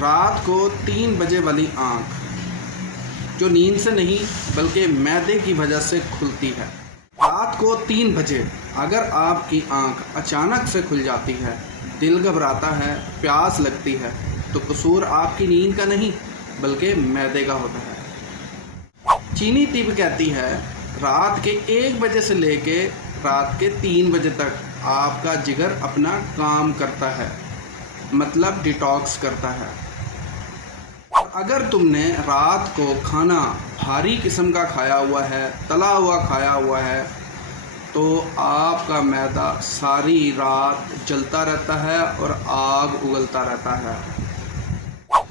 رات کو 3 بجے والی آنکھ جو نیند سے نہیں بلکہ معدے کی وجہ سے کھلتی ہے۔ رات کو 3 بجے اگر آپ کی آنکھ اچانک سے کھل جاتی ہے، دل گھبراتا ہے، پیاس لگتی ہے، تو قصور آپ کی نیند کا نہیں بلکہ معدے کا ہوتا ہے۔ چینی طب کہتی ہے رات کے 1 بجے سے لے کے رات کے 3 بجے تک آپ کا جگر اپنا کام کرتا ہے، مطلب ڈیٹاکس کرتا ہے۔ اگر تم نے رات کو کھانا بھاری قسم کا کھایا ہوا ہے، تلا ہوا کھایا ہوا ہے، تو آپ کا معدہ ساری رات جلتا رہتا ہے اور آگ اگلتا رہتا ہے،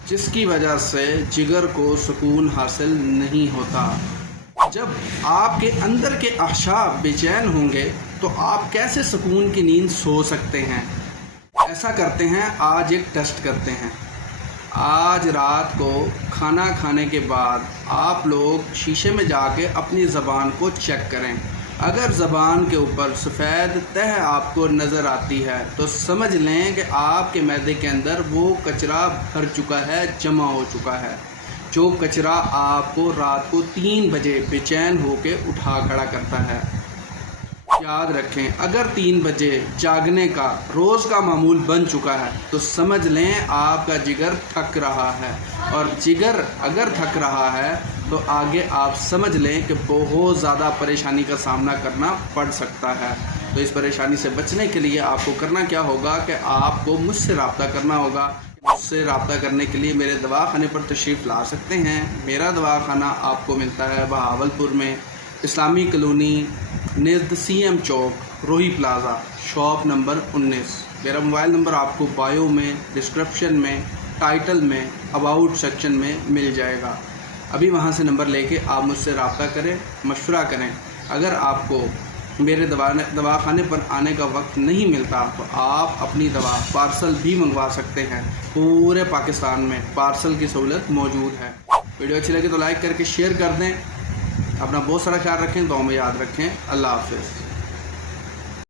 جس کی وجہ سے جگر کو سکون حاصل نہیں ہوتا۔ جب آپ کے اندر کے اعصاب بے چین ہوں گے تو آپ کیسے سکون کی نیند سو سکتے ہیں؟ ایسا کرتے ہیں، آج ایک ٹیسٹ کرتے ہیں۔ آج رات کو کھانا کھانے کے بعد آپ لوگ شیشے میں جا کے اپنی زبان کو چیک کریں۔ اگر زبان کے اوپر سفید تہ آپ کو نظر آتی ہے تو سمجھ لیں کہ آپ کے معدے کے اندر وہ کچرا بھر چکا ہے، جمع ہو چکا ہے، جو کچرا آپ کو رات کو 3 بجے بے چین ہو کے اٹھا کھڑا کرتا ہے۔ یاد رکھیں، اگر 3 بجے جاگنے کا روز کا معمول بن چکا ہے تو سمجھ لیں آپ کا جگر تھک رہا ہے، اور جگر اگر تھک رہا ہے تو آگے آپ سمجھ لیں کہ بہت زیادہ پریشانی کا سامنا کرنا پڑ سکتا ہے۔ تو اس پریشانی سے بچنے کے لیے آپ کو کرنا کیا ہوگا کہ آپ کو مجھ سے رابطہ کرنا ہوگا۔ مجھ سے رابطہ کرنے کے لیے میرے دواخانے پر تشریف لا سکتے ہیں۔ میرا دواخانہ آپ کو ملتا ہے بہاولپور میں، اسلامی کالونی نزد CM چوک، روہی پلازا، شاپ نمبر 19۔ میرا موبائل نمبر آپ کو بایو میں، ڈسکرپشن میں، ٹائٹل میں، اباؤٹ سیکشن میں مل جائے گا۔ ابھی وہاں سے نمبر لے کے آپ مجھ سے رابطہ کریں، مشورہ کریں۔ اگر آپ کو میرے دواخانے پر آنے کا وقت نہیں ملتا تو آپ اپنی دوا پارسل بھی منگوا سکتے ہیں۔ پورے پاکستان میں پارسل کی سہولت موجود ہے۔ ویڈیو اچھی لگے تو لائک کر کے شیئر کر دیں۔ اپنا بہت سارا خیال رکھیں، دعاؤں میں یاد رکھیں۔ اللہ حافظ۔